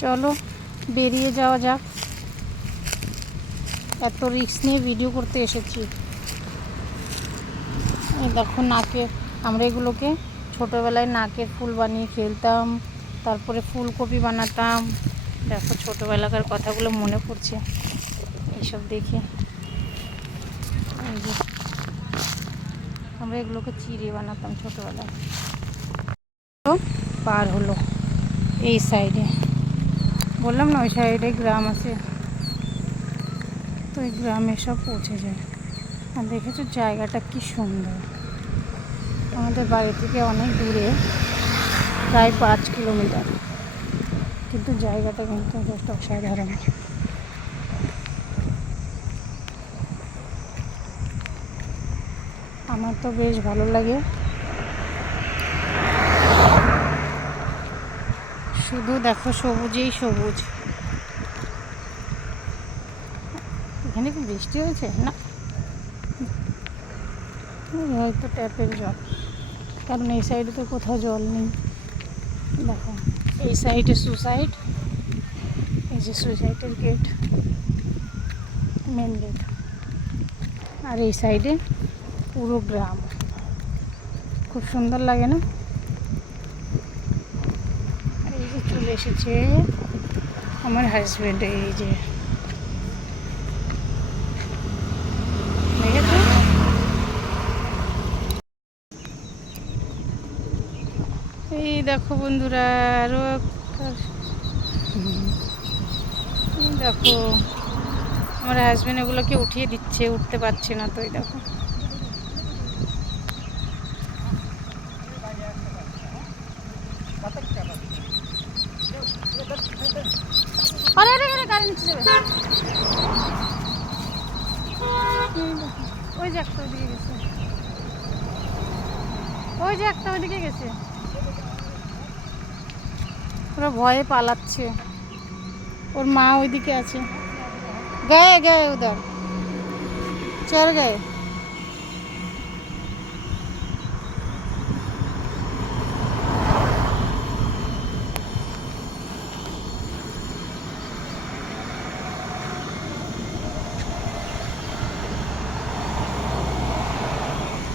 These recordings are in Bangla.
চলো বেরিয়ে যাওয়া যাক। এত রিস্ক নিয়ে ভিডিও করতে এসেছি। দেখো নাকে, আমরা এগুলোকে ছোটোবেলায় নাকের ফুল বানিয়ে খেলতাম, তারপরে ফুলকপি বানাতাম। দেখো ছোটোবেলাকার কথাগুলো মনে পড়ছে এইসব দেখে। এই যে আমরা এগুলোকে চিড়ে বানাতাম ছোটোবেলায়। পার হলো এই সাইডে, বললাম না ওই সাইডে গ্রাম আছে, তো এই গ্রামে সব পৌঁছে যায়। আর দেখেছো জায়গাটা কি সুন্দর, আমাদের বাড়ি থেকে অনেক দূরে, প্রায় 5 কিলোমিটার, কিন্তু জায়গাটা কিন্তু জাস্ট অসাধারণ। আমার তো বেশ ভালো লাগে, শুধু দেখো সবুজেই সবুজ। এখানে কি বৃষ্টি হয়েছে? না, হয়তো ট্যাপের জল, কারণ এই সাইডে তো কোথাও জল নেই। দেখো এই সাইডে সুসাইড, এই যে সুসাইডের গেট, মেন গেট, আর এই সাইডে পুরো গ্রাম। খুব সুন্দর লাগে না? আর এই যে চলে এসেছে আমার হাজব্যান্ড, এই যে দেখেছো? এই দেখো বন্ধুরা, আরো দেখো আমার হাজব্যান্ড এগুলোকে উঠিয়ে দিচ্ছে, উঠতে পারছে না, তো এই দেখো। আরে আরে আরে গাড়ি নিচে যাবে। ওই যে একটা ওইদিকে গেছে, ওই যে একটা ওইদিকে গেছে, ওরা ভয়ে পালাচ্ছে। ওর মা ওইদিকে আছে, গায়ে গায়ে উদার চার গায়ে।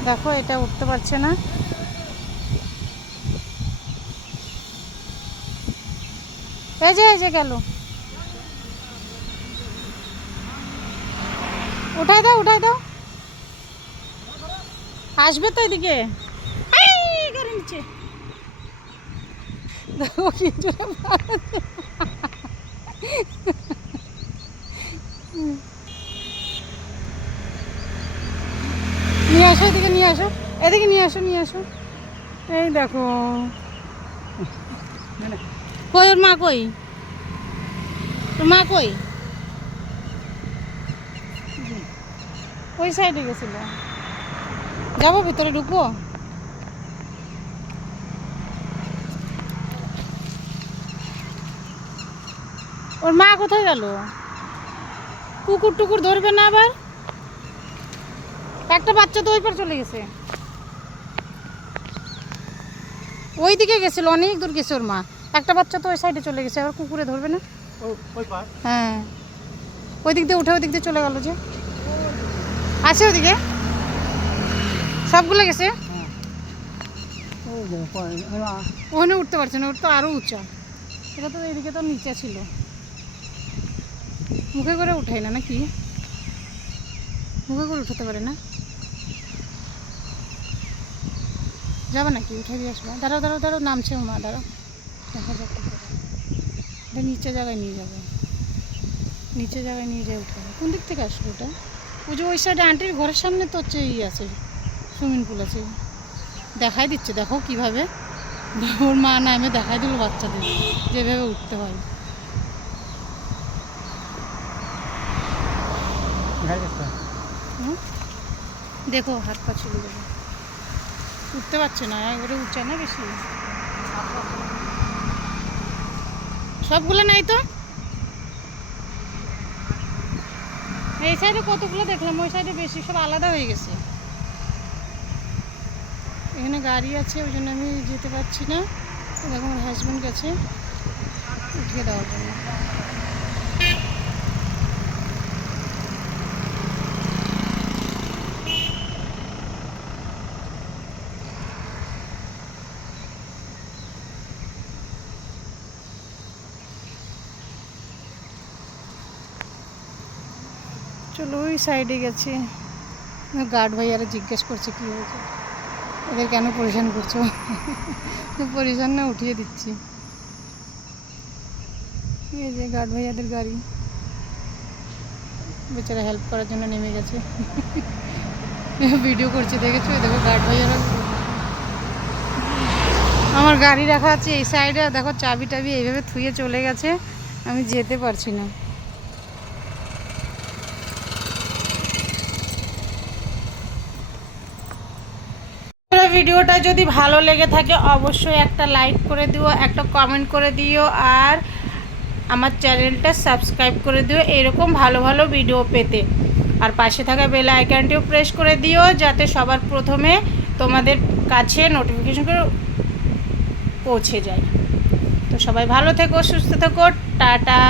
দেখো এটা উঠতে পারছে না। এই যে গেল, উঠাই দাও উঠাই দাও, আসবে তো এদিকে। গাড়ি নিচে দেখো কি জোরে পালাচ্ছে। নিয়ে আসো এদিকে, নিয়ে আসো এদিকে, নিয়ে আসো নিয়ে আসো। এই দেখো কই ওর মা, কই তোর মা, কই? ওই সাইডে গেছিল। যাবো ভিতরে, ঢুকবো? ওর মা কোথায় গেল? কুকুর টুকুর ধরবে না আবার? একটা বাচ্চা তো ওই পার চলে গেছে, ওই দিকে গেছিল, অনেক দূর গেছে ওর মা। একটা বাচ্চা তো ওই সাইডে চলে গেছে, আবার কুকুরে ধরবে না? হ্যাঁ ওই দিক দিয়ে উঠে ওই দিক দিয়ে চলে গেল, যে আছে ওদিকে সবগুলো গেছে। ওখানে উঠতে পারছে না, ওর তো আরো উঁচা, এটা তো এইদিকে তো নিচে ছিল। মুখে করে উঠাই না নাকি? মুখে করে উঠাতে পারে না? যাবে নাকি? উঠে দিয়ে আসবে। দাঁড়াও দাঁড়াও দাঁড়াও, নামছে মা, দাঁড়াও দেখা যাক। এটা নিচে জায়গায় নিয়ে যাবো, নিচে জায়গায় নিয়ে যাই উঠে। কোন দিক থেকে আসবে ওটা? ওই যে ওই সাইডে আন্টির ঘরের সামনে তো হচ্ছে ই আছে, সুইমিং পুল আছে, দেখাই দিচ্ছে। দেখো কিভাবে ওর মা নামে দেখাই দিল বাচ্চাদের যেভাবে উঠতে হয়। দেখো হাত পা চলে যাবে, উঠতে পারছে না, এবারে উঠছে না বেশি। সবগুলো নাই তো, এই সাইডে কতগুলো দেখলাম, ওই সাইডে বেশি, সব আলাদা হয়ে গেছে। এখানে গাড়ি আছে, ওই জন্য আমি যেতে পারছি না। দেখো আমার হাজব্যান্ড গেছে, উঠে ঢুকিয়ে দেওয়ার জন্য। চলো ওই সাইডে গেছি, গার্ড ভাইয়ারা জিজ্ঞেস করছে কী হয়েছে, এদের কেন পরিশান করছো? পরিশান না, উঠিয়ে দিচ্ছি। এই যে গার্ড ভাইয়াদের গাড়ি, বেচারা হেল্প করার জন্য নেমে গেছে। ভিডিও করছি, দেখেছো? দেখো গার্ড ভাইয়ারা, আমার গাড়ি রাখা আছে এই সাইডে, দেখো চাবি টাবি এইভাবে থুয়ে চলে গেছে, আমি যেতে পারছি না। ভিডিওটা যদি ভালো লেগে থাকে অবশ্যই একটা লাইক করে দিও, একটা কমেন্ট করে দিও, আর আমার চ্যানেলটা সাবস্ক্রাইব করে দিও এরকম ভালো ভালো ভিডিও পেতে। আর পাশে থাকা বেল আইকনটিও প্রেস করে দিও যাতে সবার প্রথমে তোমাদের কাছে নোটিফিকেশন করে পৌঁছে যায়। তো সবাই ভালো থেকো, সুস্থ থেকো, টাটা।